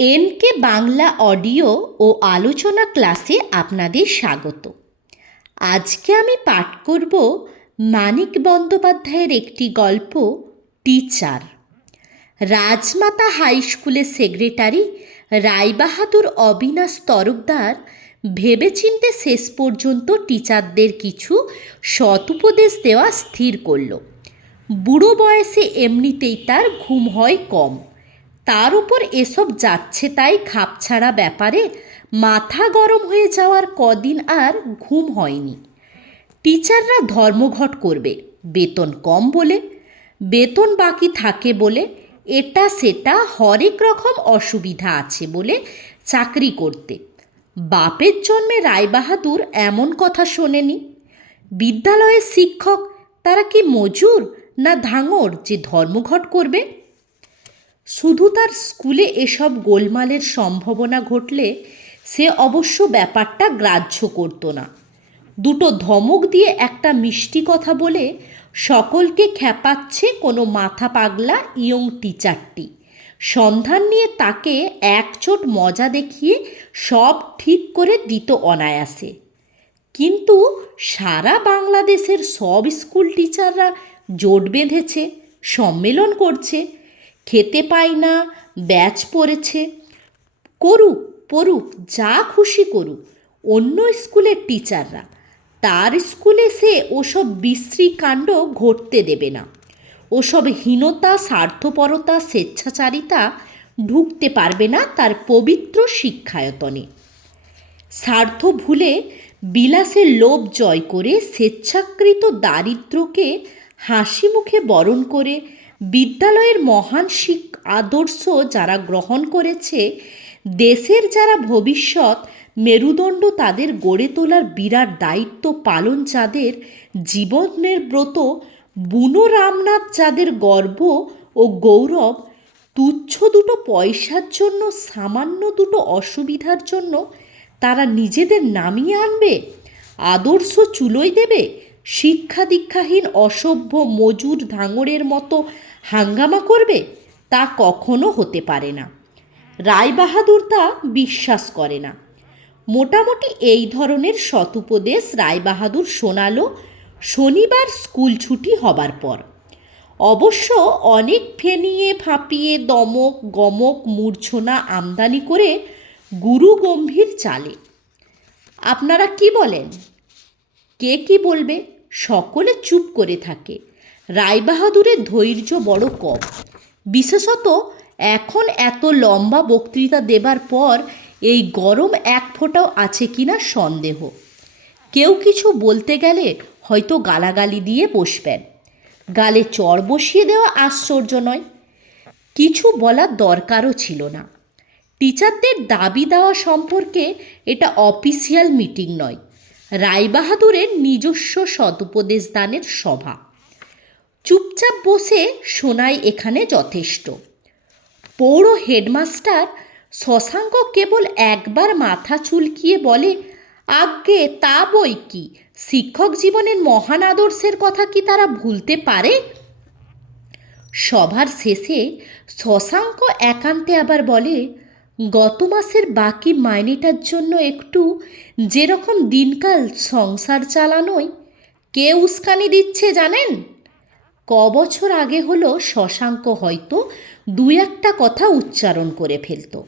NK Bangla audio ও আলোচনা ক্লাসে আপনাদের স্বাগত। আজকে আমি পাঠ করব মানিক বন্দ্যোপাধ্যায়ের একটি গল্প, টিচার। রাজমাতা হাই স্কুলের সেক্রেটারি রায়বাহাদুর অবিনাশ তরফদার ভেবেচিন্তে শেষ পর্যন্ত টিচারদের কিছু সতুপদেশ দেওয়া স্থির করল। বুড়ো বয়সে এমনিতেই তার ঘুম হয় কম। তার উপর এসব যাচ্ছে তাই খাপছাড়া ব্যাপারে মাথা গরম হয়ে যাওয়ার কদিন আর ঘুম হয়নি। টিচাররা ধর্মঘট করবে, বেতন কম বলে, বেতন বাকি থাকে বলে, এটা সেটা হরেক রকম অসুবিধা আছে বলে চাকরি করতে। বাপের জন্মে রায়বাহাদুর এমন কথা শোনেনি। বিদ্যালয়ের শিক্ষক তারা কি মজুর না ধাঙর যে ধর্মঘট করবে? শুধু তার স্কুলে এসব গোলমালের সম্ভাবনা ঘটলে সে অবশ্য ব্যাপারটা গ্রাহ্য করতো না। দুটো ধমক দিয়ে একটা মিষ্টি কথা বলে সকলকে খেপাচ্ছে কোনো মাথা পাগলা ইয়ং টিচারটি। সন্ধান নিয়ে তাকে একচোট মজা দেখিয়ে সব ঠিক করে দিত অনায়াসে। কিন্তু সারা বাংলাদেশের সব স্কুল টিচাররা জোট বেঁধেছে, সম্মেলন করছে খেতে পায় না, ব্যাচ পড়েছে। করুক, পড়ুক, যা খুশি করুক। অন্য স্কুলের টিচাররা, তার স্কুলে সে ওসব বিশ্রী কাণ্ড ঘটতে দেবে না। ওসব হীনতা, স্বার্থপরতা, স্বেচ্ছাচারিতা ঢুকতে পারবে না তার পবিত্র শিক্ষায়তনে। স্বার্থ ভুলে বিলাসের লোভ জয় করে স্বেচ্ছাকৃত দারিদ্র্যকে হাসি মুখে বরণ করে বিদ্যালয়ের মহান শিক আদর্শ যারা গ্রহণ করেছে, দেশের যারা ভবিষ্যৎ, মেরুদণ্ড তাদের গড়ে তোলার বিরাট দায়িত্ব পালন যাদের, জীবনের ব্রত, বুনো রামনাথ যাদের গর্ব ও গৌরব, তুচ্ছ দুটো পয়সার জন্য, সামান্য দুটো অসুবিধার জন্য তারা নিজেদের নামিয়ে আনবে, আদর্শ চুলোই দেবে শিক্ষা দীক্ষাহীন অসভ্য মজুর ধাঙড়ের মতো হাঙ্গামা করবে তা কখনো হতে পারে না। রায়বাহাদুর তা বিশ্বাস করে না। মোটামুটি এই ধরনের সতুপদেশ রায়বাহাদুর শোনালো শনিবার স্কুল ছুটি হবার পর। অবশ্য অনেক ফেনিয়ে ফাঁপিয়ে দমক, গমক, মূর্ছনা, আমদানি করে গুরু গম্ভীর চালে। আপনারা কি বলেন? কে কি বলবে? সকলে চুপ করে থাকে। রায়বাহাদুরের ধৈর্য বড় কম। বিশেষত এখন এত লম্বা বক্তৃতা দেবার পর এই গরম এক ফোঁটাও আছে কিনা সন্দেহ। কেউ কিছু বলতে গেলে হয়তো গালাগালি দিয়ে বসবেন। গালে চড় বসিয়ে দেওয়া আশ্চর্য নয়। কিছু বলার দরকারও ছিল না। টিচারদের দাবি দেওয়া সম্পর্কে এটা অফিসিয়াল মিটিং নয়। রায়বাহাদুরের নিজস্ব সদুপদেশ দানের সভা। চুপচাপ বসে শোনাই এখানে যথেষ্ট। পৌর হেডমাস্টার শশাঙ্ক কেবল একবার মাথা চুলকিয়ে বলে, আজ্ঞে, তা বই কি? শিক্ষক জীবনের মহান আদর্শের কথা কি তারা ভুলতে পারে? সভার শেষে শশাঙ্ক একান্তে আবার বলে, গত মাসের বাকি মাইনেটার জন্য একটু যেরকম দিনকাল সংসার চালানোয় কে উস্কানি দিচ্ছে জানেন? ক বছর আগে হলো শশাঙ্ক হয়তো দু একটা কথা উচ্চারণ করে ফেলত।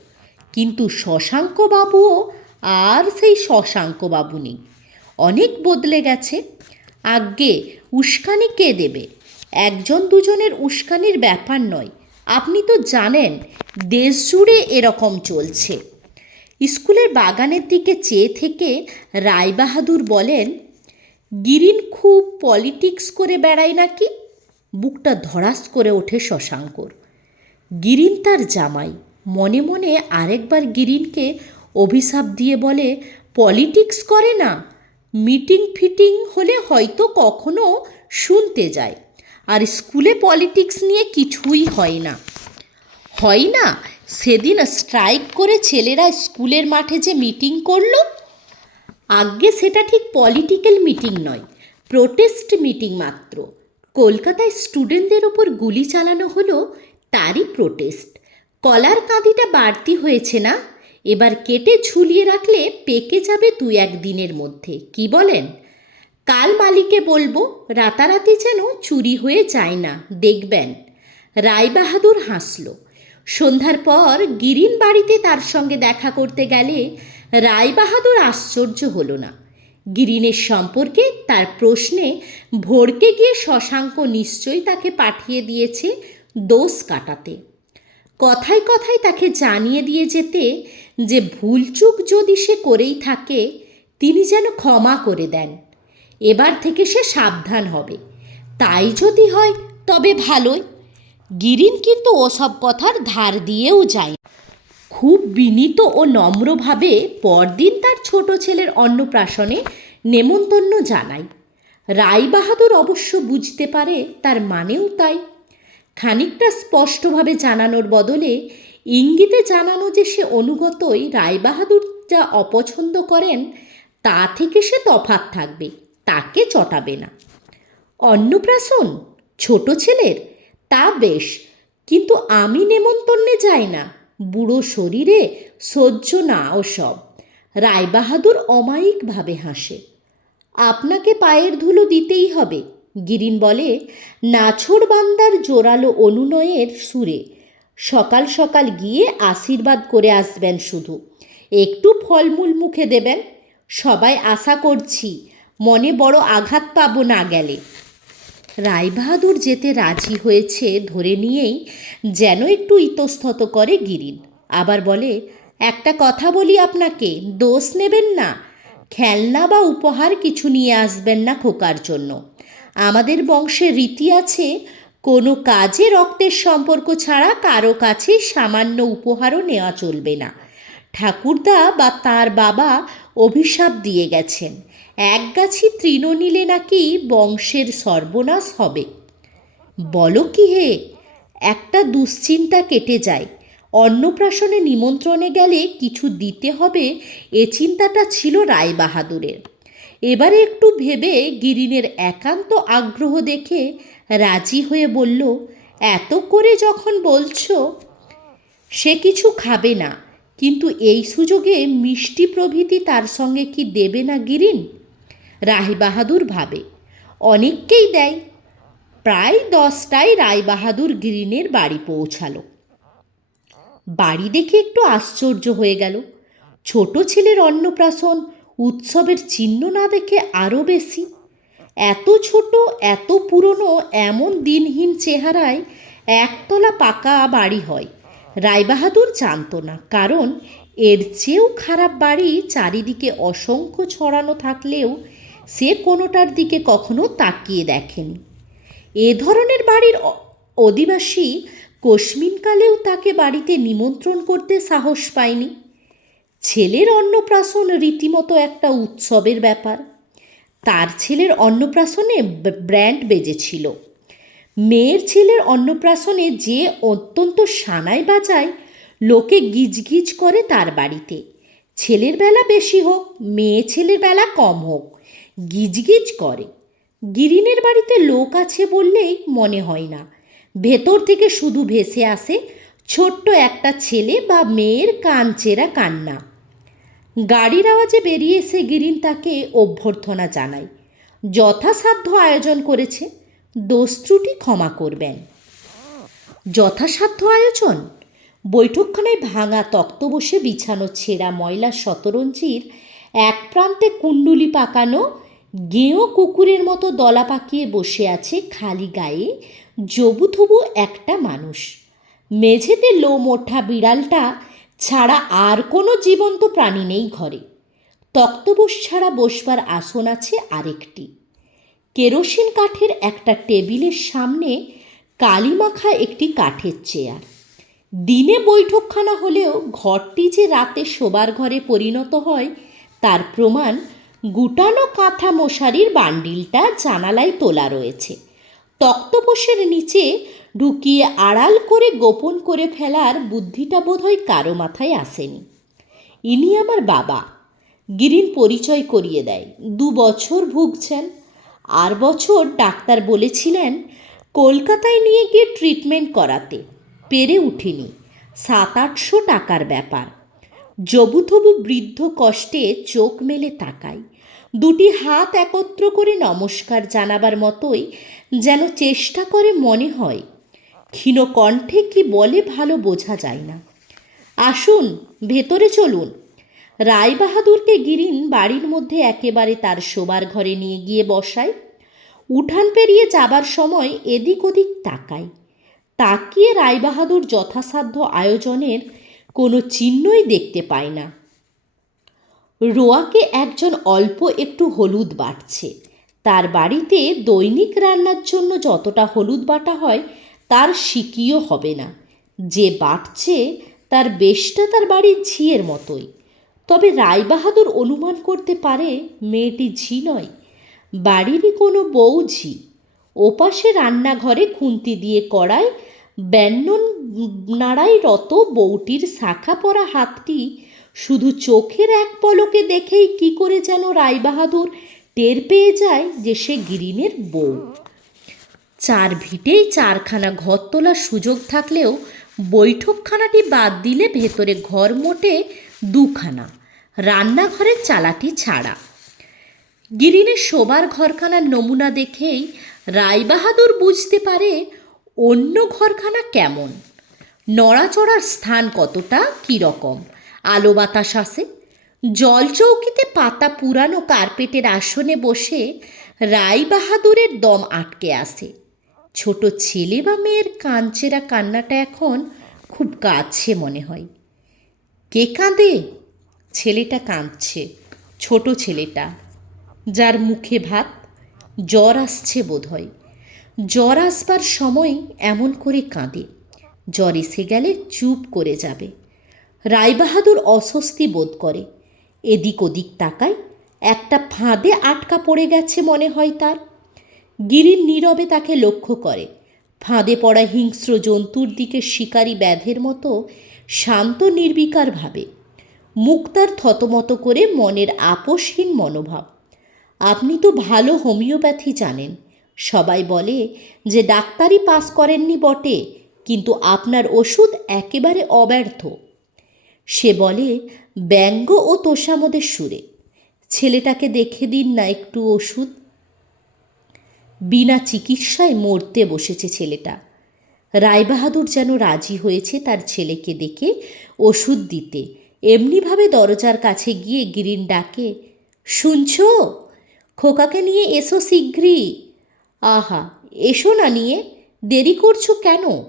কিন্তু শশাঙ্ক বাবুও আর সেই শশাঙ্ক বাবু নেই। অনেক বদলে গেছে। আজ্ঞে, উস্কানি কে দেবে? একজন দুজনের উস্কানির ব্যাপার নয়। আপনি তো জানেন দেশ জুড়ে এরকম চলছে। স্কুলের বাগানের দিকে চেয়ে থেকে রায়বাহাদুর বলেন, গিরিন খুব পলিটিক্স করে বেড়ায় নাকি? বুকটা ধরাস করে ওঠে শশাঙ্কর। গিরিন তার জামাই। মনে মনে আরেকবার গিরিনকে অভিশাপ দিয়ে বলে, পলিটিক্স করে না। মিটিং ফিটিং হলে হয়তো কখনো শুনতে যায়। আর স্কুলে পলিটিক্স নিয়ে কিছুই হয় না। হয় না? সেদিন স্ট্রাইক করে ছেলেরা স্কুলের মাঠে যে মিটিং করল? আজ্ঞে সেটা ঠিক পলিটিক্যাল মিটিং নয়, প্রোটেস্ট মিটিং মাত্র। কলকাতায় স্টুডেন্টদের ওপর গুলি চালানো হলো, তারই প্রোটেস্ট কলার কাঁদিটা বাড়তি হয়েছে না? এবার কেটে ঝুলিয়ে রাখলে পেকে যাবে দু এক দিনের মধ্যে, কি বলেন? কাল মালিকে বলব, রাতারাতি যেন চুরি হয়ে যায় না, দেখবেন। রায়বাহাদুর হাসল। সন্ধ্যার পর গিরিন বাড়িতে তার সঙ্গে দেখা করতে গেলে রায়বাহাদুর আশ্চর্য হলো না। গিরিনের সম্পর্কে তার প্রশ্নে ভড়কে গিয়ে শশাঙ্ক নিশ্চয়ই তাকে পাঠিয়ে দিয়েছে দোষ কাটাতে। কথায় কথায় তাকে জানিয়ে দিয়ে যেতে যে ভুলচুক যদি সে করেই থাকে, তিনি যেন ক্ষমা করে দেন। এবার থেকে সে সাবধান হবে। তাই যদি হয়, তবে ভালোই। গিরিন কিন্তু ওসব কথার ধার দিয়েও যায়। খুব বিনীত ও নম্রভাবে পরদিন তার ছোট ছেলের অন্নপ্রাশনে নেমন্তন্ন জানায়। রায়বাহাদুর অবশ্য বুঝতে পারে তার মানেও তাই। খানিকটা স্পষ্টভাবে জানানোর বদলে ইঙ্গিতে জানানো যে সে অনুগতই রায়বাহাদুর যা অপছন্দ করেন, তা থেকে সে তফাত থাকবে, তাকে চটাবে না। অন্নপ্রাশন? ছোট ছেলের? তা বেশ, কিন্তু আমি নেমন্তন্নে যাই না। বুড়ো শরীরে সহ্য না ওসব রায়বাহাদুর অমায়িকভাবে হাসে। আপনাকে পায়ের ধুলো দিতেই হবে, গিরিন বলে। নাছোড় বান্দার জোরালো অনুনয়ের সুরে। সকাল সকাল গিয়ে আশীর্বাদ করে আসবেন শুধু। একটু ফলমূল মুখে দেবেন। সবাই আশা করছি মনে বড় আঘাত পাবো না গেলে। রায়বাহাদুর যেতে রাজি হয়েছে ধরে নিয়েই যেন একটু ইতস্তত করে গিরিন। আবার বলে, একটা কথা বলি আপনাকে, দোষ নেবেন না। খেলনা বা উপহার কিছু নিয়ে আসবেন না খোকার জন্য। আমাদের বংশে রীতি আছে, কোনো কাজে রক্তের সম্পর্ক ছাড়া কারও কাছে সামান্য উপহারও নেওয়া চলবে না। ঠাকুরদা বা তার বাবা অভিশাপ দিয়ে গেছেন। এক গাছি তৃণ নিলে নাকি বংশের সর্বনাশ হবে। বলো কি হে? একটা দুশ্চিন্তা কেটে যায়। অন্নপ্রাশনে নিমন্ত্রণে গেলে কিছু দিতে হবে এ চিন্তাটা ছিল রায়বাহাদুরের। এবারে একটু ভেবে গিরিনের একান্ত আগ্রহ দেখে রাজি হয়ে বলল, এত করে যখন বলছো, সে কিছু খাবে না। কিন্তু এই সুযোগে মিষ্টি প্রভৃতি তার সঙ্গে কি দেবে না গিরিন? রায়বাহাদুর ভাবে, অনেককেই দেয়। প্রায় দশটায় রায়বাহাদুর গিরিনের বাড়ি পৌঁছালো। বাড়ি দেখে একটু আশ্চর্য হয়ে গেল। ছোট ছেলের অন্নপ্রাশন উৎসবের চিহ্ন না দেখে আরও বেশি। এত ছোট, এত পুরনো, এমন দিনহীন চেহারায় একতলা পাকা বাড়ি হয়। রায়বাহাদুর জানত না, কারণ এর চেয়েও খারাপ বাড়ি চারিদিকে অসংখ্য ছড়ানো থাকলেও সে কোনোটার দিকে কখনো তাকিয়ে দেখেনি। এ ধরনের বাড়ির অধিবাসী কোশমিনকালেও তাকে বাড়িতে নিমন্ত্রণ করতে সাহস পায়নি। ছেলের অন্নপ্রাশন রীতিমতো একটা উৎসবের ব্যাপার। তার ছেলের অন্নপ্রাশনে ব্র্যান্ড বেজেছিল। মেয়ের ছেলের অন্নপ্রাশনে যে অত্যন্ত সানাই বাজায়, লোকে গিজগিজ করে তার বাড়িতে। ছেলের বেলা বেশি হোক, মেয়ে ছেলের বেলা কম হোক, গিজগিজ করে। গিরিনের বাড়িতে লোক আছে বললেই মনে হয় না। ভেতর থেকে শুধু ভেসে আসে ছোট্ট একটা ছেলে বা মেয়ের কানচেরা কান্না। গাড়ির আওয়াজে বেরিয়ে এসে গিরিন তাকে অভ্যর্থনা জানায়। যথাসাধ্য আয়োজন করেছে। দোষ ত্রুটি ক্ষমা করবেন। যথাসাধ্য আয়োজন? বৈঠকখানায় ভাঙা তক্ত বসে বিছানো ছেঁড়া ময়লা শতরঞ্জির এক প্রান্তে কুণ্ডুলি পাকানো গেঁয়ো কুকুরের মতো দলা পাকিয়ে বসে আছে খালি গায়ে জবুথবু একটা মানুষ। মেঝেতে লোম ওঠা বিড়ালটা ছাড়া আর কোনো জীবন্ত প্রাণী নেই ঘরে। তক্তবোস ছাড়া বসবার আসন আছে আরেকটি। কেরোসিন কাঠের একটা টেবিলের সামনে কালিমাখা একটি কাঠের চেয়ার। দিনে বৈঠকখানা হলেও ঘরটি যে রাতে শোবার ঘরে পরিণত হয়, তার প্রমাণ গুটানো কাঁথা মশারির বান্ডিলটা জানালায় তোলা রয়েছে। তক্তপোষের নিচে ঢুকিয়ে আড়াল করে গোপন করে ফেলার বুদ্ধিটা বোধহয় কারও মাথায় আসেনি। ইনি আমার বাবা। গিরিন পরিচয় করিয়ে দেয়। দু বছর ভুগছেন। আর বছর ডাক্তার বলেছিলেন, কলকাতায় নিয়ে গিয়ে ট্রিটমেন্ট করাতে পেরে উঠিনি। সাত আটশো টাকার ব্যাপার। জবুথবু বৃদ্ধ কষ্টে চোখ মেলে তাকাই দুটি হাত একত্র করে নমস্কার জানাবার মতোই যেন চেষ্টা করে মনে হয় ক্ষীণ কণ্ঠে কি বলে ভালো বোঝা যায় না। আসুন, ভেতরে চলুন। রায়বাহাদুরকে গিরিন বাড়ির মধ্যে একেবারে তার শোবার ঘরে নিয়ে গিয়ে বসায়। উঠান পেরিয়ে যাবার সময় এদিক ওদিক তাকায়। তাকিয়ে রায়বাহাদুর যথাসাধ্য আয়োজনের কোনো চিহ্নই দেখতে পায় না। রোয়াকে একজন অল্প একটু হলুদ বাটছে। তার বাড়িতে দৈনিক রান্নার জন্য যতটা হলুদ বাটা হয়, তার সিকিও হবে না। যে বাটছে, তার বেশটা তার বাড়ির ঝিয়ের মতোই। তবে রায়বাহাদুর অনুমান করতে পারে মেয়েটি ঝি নয়, বাড়িরই কোনো বউ ঝি। ওপাশে রান্নাঘরে খুন্তি দিয়ে কড়ায় ব্যঞ্জন নাড়াই রত বউটির শাখা পরা হাতটি। শুধু চোখের এক পলকে দেখেই কি করে যেন রায়বাহাদুর টের পেয়ে যায় যে সে গিরিনের বউ। চার ভিটেই চারখানা ঘর তোলার সুযোগ থাকলেও বৈঠকখানাটি বাদ দিলে ভেতরে ঘর মোটে দুখানা। রান্নাঘরের চালাটি ছাড়া। গিরিনের শোবার ঘরখানার নমুনা দেখেই রায়বাহাদুর বুঝতে পারে অন্য ঘরখানা কেমন। নড়াচড়ার স্থান কতটা কীরকম আলো বাতাস আসে। জল চৌকিতে পাতা পুরানো কার্পেটের আসনে বসে রায়বাহাদুরের দম আটকে আসে ছোট ছেলে বা মেয়ের কাঞ্চেরা কান্নাটা এখন খুব কাছে মনে হয়। কে কাঁদে? ছেলেটা কাঁদছে, ছোট ছেলেটা। যার মুখে ভাত, জ্বর আসছে বোধহয়। জ্বর আসবার সময় এমন করে কাঁদে, জ্বর এসে গেলে চুপ করে যাবে। রায়বাহাদুর অস্বস্তি বোধ করে। এদিক ওদিক তাকায়, একটা ফাঁদে আটকা পড়ে গেছে মনে হয় তার। গিরির নীরবে তাকে লক্ষ্য করে। ফাঁদে পড়া হিংস্র জন্তুর দিকে শিকারী ব্যাধের মতো শান্ত নির্বিকারভাবে। মুক্তার থতমত করে মনের আপোষহীন মনোভাব। আপনি তো ভালো হোমিওপ্যাথি জানেন। সবাই বলে যে ডাক্তারি পাস করেননি বটে, কিন্তু আপনার ওষুধ একেবারে অব্যর্থ। সে বলে, ব্যঙ্গ ও তোষামদের সুরে। ছেলেটাকে দেখে দিন না একটু ওষুধ। বিনা চিকিৎসায় মরতে বসেছে ছেলেটা। রায়বাহাদুর যেন রাজি হয়েছে তার ছেলেকে দেখে ওষুধ দিতে। এমনিভাবে দরজার কাছে গিয়ে গিরিন ডাকে, শুনছ? খোকাকে নিয়ে এসো শীঘ্রই। আহা, এসো না নিয়ে, দেরি করছ কেন?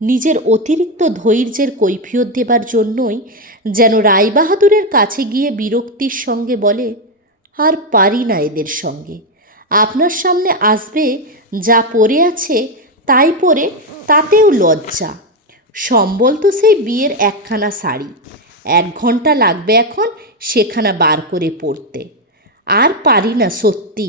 নিজের অতিরিক্ত ধৈর্যের কৈফিয়ত দেবার জন্যই যেন রায়বাহাদুরের কাছে গিয়ে বিরক্তির সঙ্গে বলে, আর পারি না এদের সঙ্গে। আপনার সামনে আসবে, যা পড়ে আছে, তাই পরে তাতেও লজ্জা। সম্বল তো সেই বিয়ের একখানা শাড়ি। এক ঘণ্টা লাগবে এখন সেখানা বার করে পড়তে আর পারি না সত্যি।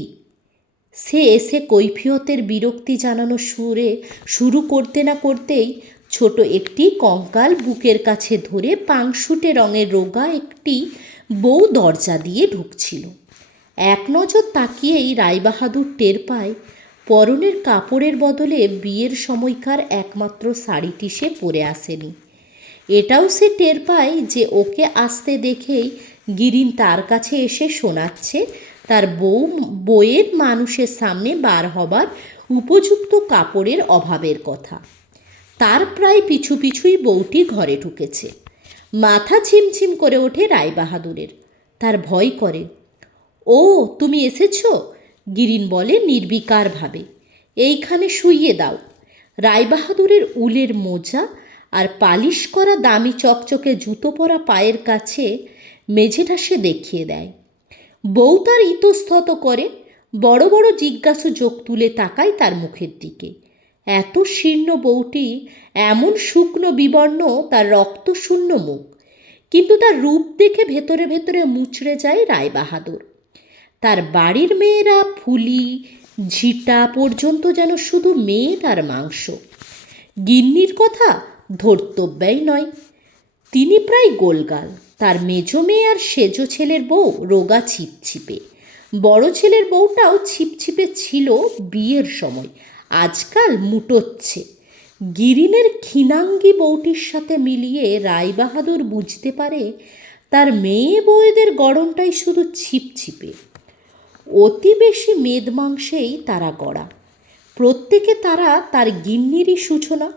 সে এসে কৈফিয়তের বিরক্তি জানানো সুরে শুরু করতে না করতেই ছোট একটি কঙ্কাল বুকের কাছে ধরে পাংশুটে রঙের রোগা একটি বউ দরজা দিয়ে ঢুকছিল। এক নজর তাকিয়েই রায়বাহাদুর টের পায় পরনের কাপড়ের বদলে বিয়ের সময়কার একমাত্র শাড়িটি সে পরে আসেনি। এটাও সে টের পায় যে ওকে আসতে দেখেই গিরিন তার কাছে এসে শোনাচ্ছে, তার বউ বইয়ের মানুষের সামনে বার হবার উপযুক্ত কাপড়ের অভাবের কথা। তার প্রায় পিছু পিছুই বউটি ঘরে ঢুকেছে। মাথা ছিমছিম করে ওঠে রায়বাহাদুরের। তার ভয় করে, ও, তুমি এসেছ? গিরিন বলে নির্বিকারভাবে, এইখানে শুইয়ে দাও। রায়বাহাদুরের উলের মোজা আর পালিশ করা দামি চকচকে জুতো পরা পায়ের কাছে মেঝেটা সে দেখিয়ে দেয়। বউ তার ইতস্তত করে, বড় বড় জিজ্ঞাসু চোখ তুলে তাকায় তার মুখের দিকে। এত শীর্ণ বউটি এমন শুকনো বিবর্ণ, তার রক্তশূন্য মুখ। কিন্তু তার রূপ দেখে ভেতরে ভেতরে মুচড়ে যায় রায়বাহাদুর। তার বাড়ির মেয়েরা ফুলি, ঝিটা পর্যন্ত যেন শুধু মেয়ে তার মাংস। গিন্নির কথা ধর্তব্যই নয়। তিনি প্রায় গোলগাল। তার মেজো মেয়ে আর সেজো ছেলের বউ রোগা ছিপছিপে। বড় ছেলের বউটাও ছিপছিপে ছিল বিয়ের সময়। আজকাল মুটোচ্ছে। গিরিনের খিনাঙ্গি বউটির সাথে মিলিয়ে রায়বাহাদুর বুঝতে পারে তার মেয়ে বউদের গড়নটাই শুধু ছিপছিপে। অতি বেশি মেদ মাংসেই তারা গড়া। প্রত্যেকে তারা তার গিন্নিরই সূচনা।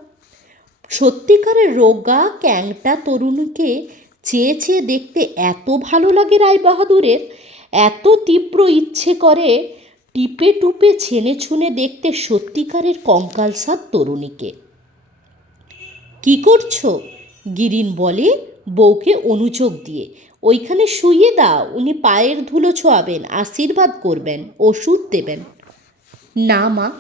সত্যিকারের রোগা ক্যাংটা তরুণীকে চেয়ে চেয়ে দেখতে এত ভালো লাগে রায়বাহাদুরের, এত তীব্র ইচ্ছে করে টিপে টুপে ছেনে ছুনে দেখতে সত্যিকারের কঙ্কালসার তরুণীকে। কি করছ? গিরিন বলে, বউকে অনুযোগ দিয়ে। ওইখানে শুইয়ে দাও, উনি পায়ের ধুলো ছোঁয়াবেন, আশীর্বাদ করবেন, ওষুধ দেবেন। না মা,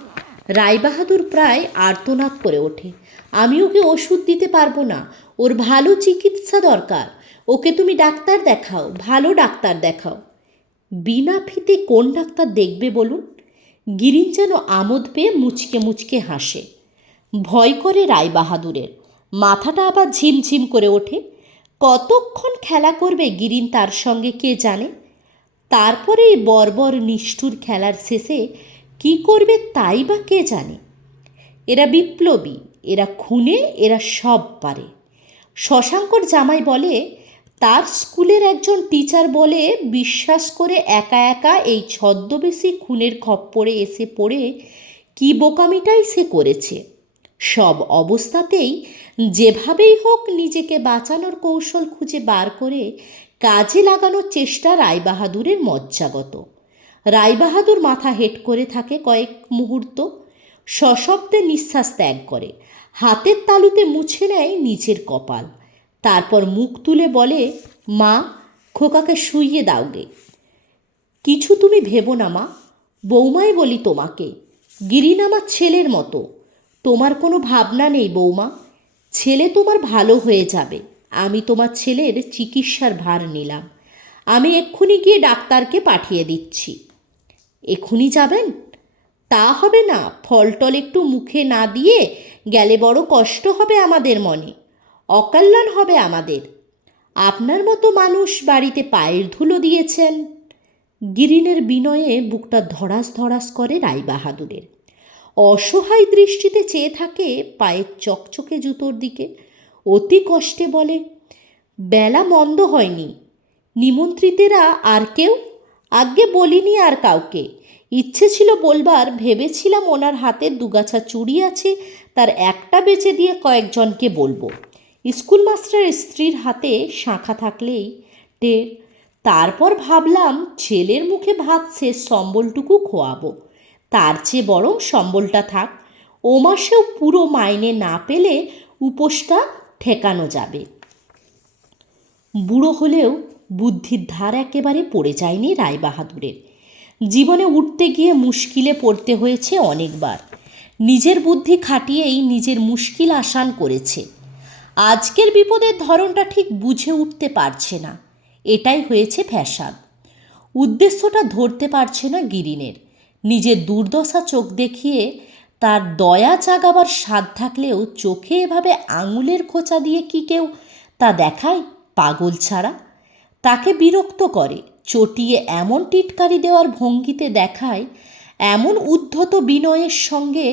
রায়বাহাদুর প্রায় আর্তনাদ করে ওঠে। আমি ওকে ওষুধ দিতে পারব না, ওর ভালো চিকিৎসা দরকার। ওকে তুমি ডাক্তার দেখাও, ভালো ডাক্তার দেখাও। বিনা ফিতে কোন ডাক্তার দেখবে বলুন? গিরিন যেন আমোদ পেয়ে মুচকে মুচকে হাসে। ভয় করে রায়বাহাদুরের। মাথাটা আবার ঝিমঝিম করে ওঠে। কতক্ষণ খেলা করবে গিরিন তার সঙ্গে কে জানে? তারপরে এই বর্বর নিষ্ঠুর খেলার শেষে কি করবে তাই বা কে জানে? এরা বিপ্লবী, এরা খুনে, এরা সব পারে। শশাঙ্কর জামাই বলে, তার স্কুলের একজন টিচার বলে, বিশ্বাস করে একা একা এই ছদ্মবেশী খুনের খপ্পরে এসে পড়ে কি বোকামিটাই সে করেছে? সব অবস্থাতেই যেভাবেই হোক নিজেকে বাঁচানোর কৌশল খুঁজে বার করে কাজে লাগানোর চেষ্টা রায়বাহাদুরের মজ্জাগত। রায়বাহাদুর মাথা হেট করে থাকে কয়েক মুহূর্ত, সশব্দে নিঃশ্বাস ত্যাগ করে, হাতের তালুতে মুছে নেয় নিজের কপাল। তারপর মুখ তুলে বলে, মা, খোকাকে শুইয়ে দাওগে কিছু তুমি ভেবো না মা, বৌমাই বলি তোমাকে গিরিন আমার ছেলের মতো। তোমার কোনো ভাবনা নেই বৌমা। ছেলে তোমার ভালো হয়ে যাবে। আমি তোমার ছেলের চিকিৎসার ভার নিলাম। আমি এক্ষুনি গিয়ে ডাক্তারকে পাঠিয়ে দিচ্ছি। এক্ষুনি যাবেন? তা হবে না, ফলটল একটু মুখে না দিয়ে গেলে বড় কষ্ট হবে আমাদের মনে। অকল্যাণ হবে আমাদের। আপনার মতো মানুষ বাড়িতে পায়ের ধুলো দিয়েছেন। গিরিনের বিনয়ে বুকটা ধড়াস ধড়াস করে রায়বাহাদুরের। অসহায় দৃষ্টিতে চেয়ে থাকে পায়ের চকচকে জুতোর দিকে। অতি কষ্টে বলে, বেলা মন্দ হয়নি। নিমন্ত্রিতেরা আর কেউ? আজ্ঞে বলিনি আর কাউকে। ইচ্ছে ছিল বলবার, ভেবেছিলাম ওনার হাতে দুগাছা চুড়ি আছে, তার একটা বেচে দিয়ে কয়েকজনকে বলব। স্কুল মাস্টারের স্ত্রীর হাতে শাঁখা থাকলেই টের। তারপর ভাবলাম, ছেলের মুখে ভাত শেষ সম্বলটুকু খোয়াবো। তার চেয়ে বরং সম্বলটা থাক। ও মাসেও পুরো মাইনে না পেলে উপোসটা ঠেকানো যাবে। বুড়ো হলেও বুদ্ধির ধার একেবারে পড়ে যায়নি রায়বাহাদুরের। জীবনে উঠতে গিয়ে মুশকিলে পড়তে হয়েছে অনেকবার। নিজের বুদ্ধি খাটিয়েই নিজের মুশকিল আসান করেছে। আজকের বিপদের ধরনটা ঠিক বুঝে উঠতে পারছে না। এটাই হয়েছে ফ্যাসাদ। উদ্দেশ্যটা ধরতে পারছে না গিরিনের। নিজের দুর্দশা চোখ দেখিয়ে তার দয়া জাগাবার স্বাদ থাকলেও চোখে এভাবে আঙুলের খোঁচা দিয়ে কি কেউ তা দেখায়? পাগল ছাড়া। তাকে বিরক্ত করে, চটিয়ে এমন টিটকারি দেওয়ার ভঙ্গিতে দেখায়, এমন উদ্ধত বিনয়ের সঙ্গে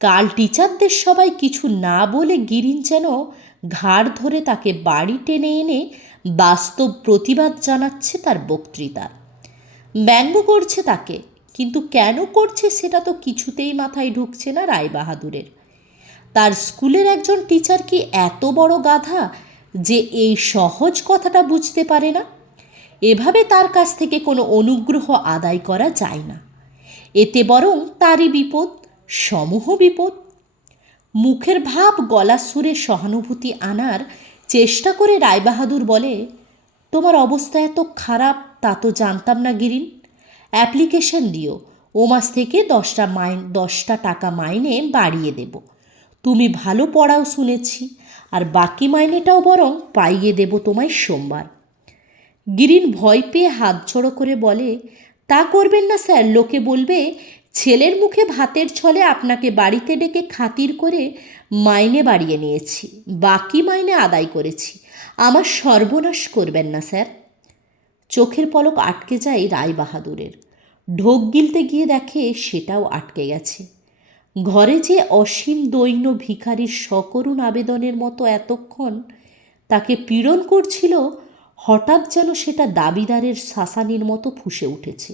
কাল টিচারদের সবাই কিছু না বলে গিরিন যেন ঘাড় ধরে তাকে বাড়ি টেনে এনে বাস্তব প্রতিবাদ জানাচ্ছে তার বক্তৃতার ব্যঙ্গ করছে তাকে কিন্তু কেন করছে সেটা তো কিছুতেই মাথায় ঢুকছে না রায়বাহাদুরের। তার স্কুলের একজন টিচার কি এত বড় গাধা যে এই সহজ কথাটা বুঝতে পারে না? এভাবে তার কাছ থেকে কোনো অনুগ্রহ আদায় করা যায় না। এতে বরং তারই বিপদ, সমূহ বিপদ। মুখের ভাব গলার সুরে সহানুভূতি আনার চেষ্টা করে রায়বাহাদুর বলে, তোমার অবস্থা এত খারাপ, তা তো জানতাম না গিরিন। অ্যাপ্লিকেশন দিও। ও মাস থেকে দশটা মাইন, দশটা টাকা মাইনে বাড়িয়ে দেব। তুমি ভালো পড়াও শুনেছি, আর বাকি মাইনেটাও বরং পাইয়ে দেব তোমায় সোমবার। গিরিন ভয় পেয়ে হাত জড়ো করে বলে, তা করবেন না স্যার, লোকে বলবে, ছেলের মুখে ভাতের ছলে আপনাকে বাড়িতে ডেকে খাতির করে মাইনে বাড়িয়ে নিয়েছি, বাকি মাইনে আদায় করেছি। আমার সর্বনাশ করবেন না স্যার। চোখের পলক আটকে যায় রায় বাহাদুরের। ঢোক গিলতে গিয়ে দেখে সেটাও আটকে গেছে। ঘরে যে অসীম দৈন্য ভিখারির সকরুণ আবেদনের মতো এতক্ষণ তাকে পীড়ন করছিল, হঠাৎ যেন সেটা দাবিদারের শাসানির মতো ফুসে উঠেছে।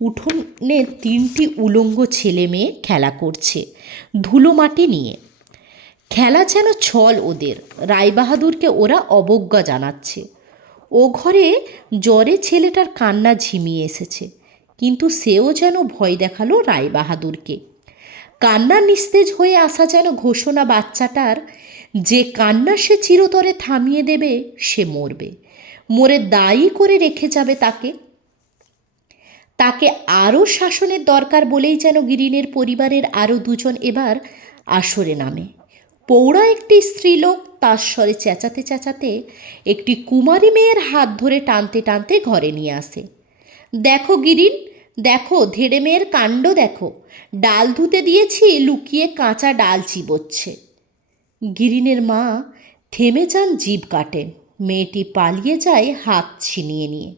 উঠোনে তিনটি উলঙ্গ ছেলে মেয়ে খেলা করছে, ধুলো মাটি নিয়ে। খেলা যেন ছল ওদের রায়বাহাদুরকে ওরা অবজ্ঞা জানাচ্ছে। ও ঘরে জ্বরে ছেলেটার কান্না ঝিমিয়ে এসেছে, কিন্তু সেও যেন ভয় দেখাল রায়বাহাদুরকে। কান্না নিস্তেজ হয়ে আসা যেন ঘোষণা বাচ্চাটার, যে কান্না সে চিরতরে থামিয়ে দেবে, সে মরবে। মরে দায়ী করে রেখে যাবে তাকে। তাকে আরও শাসনের দরকার বলেই যেন গিরিনের পরিবারের আরও দুজন এবার আসরে নামে। পৌড়া একটি স্ত্রীলোক তার স্বরে চেঁচাতে চেঁচাতে একটি কুমারী মেয়ের হাত ধরে টানতে টানতে ঘরে নিয়ে আসে। দেখো গিরিন দেখো ধেড়ে মেয়ের কাণ্ড দেখো, ডাল ধুতে দিয়েছি, লুকিয়ে কাঁচা ডাল চিবোচ্ছে। গিরিনের মা থেমে যান জিভ কাটেন মেয়েটি পালিয়ে যায় হাত ছিনিয়ে নিয়ে।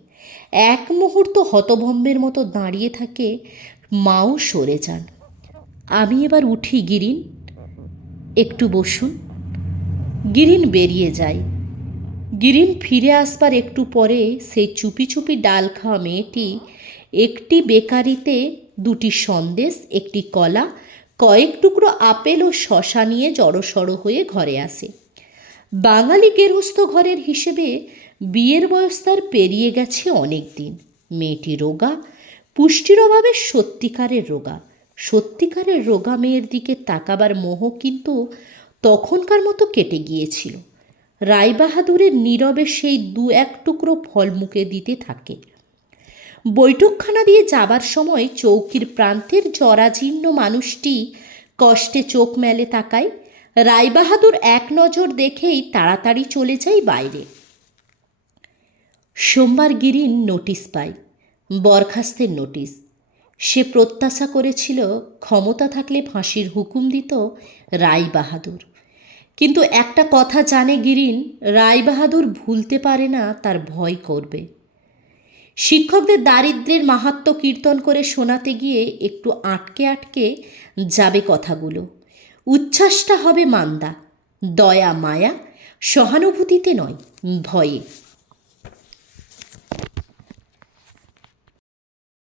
এক মুহূর্ত হতভম্বের মতো দাঁড়িয়ে থাকে, মাও সরে যান। আমি এবার উঠি গিরিন একটু বসুন। গিরিন বেরিয়ে যায়। গিরিন ফিরে আসবার একটু পরে সেই চুপি চুপি ডাল খাওয়া মেয়েটি একটি বেকারিতে দুটি সন্দেশ, একটি কলা, কয়েক টুকরো আপেল ও শশা নিয়ে জড়সড় হয়ে ঘরে আসে। বাঙালি গেরস্থ ঘরের হিসেবে বিয়ের বয়স তার পেরিয়ে গেছে অনেক দিন মেয়েটি রোগা, পুষ্টির অভাবে সত্যিকারের রোগা। সত্যিকারের রোগা মেয়ের দিকে তাকাবার মোহ কিন্তু তখনকার মতো কেটে গিয়েছিল। রায়বাহাদুরের নীরবে সেই দু এক টুকরো ফল মুখে দিতে থাকে। বৈঠকখানা দিয়ে যাবার সময় চৌকির প্রান্তের জরাজীর্ণ মানুষটি কষ্টে চোখ মেলে তাকায়। রায়বাহাদুর এক নজর দেখেই তাড়াতাড়ি চলে যায় বাইরে। সোমবার গিরিন নোটিশ পায়, বরখাস্তের নোটিশ। সে প্রত্যাশা করেছিল ক্ষমতা থাকলে ফাঁসির হুকুম দিত রায় বাহাদুর কিন্তু একটা কথা জানে গিরিন রায় বাহাদুর ভুলতে পারে না, তার ভয় করবে। শিক্ষকদের দারিদ্রের মাহাত্ম কীর্তন করে শোনাতে গিয়ে একটু আটকে আটকে যাবে কথাগুলো। উচ্ছ্বাসটা হবে মান্দা, দয়া মায়া, সহানুভূতিতে নয়, ভয়ে।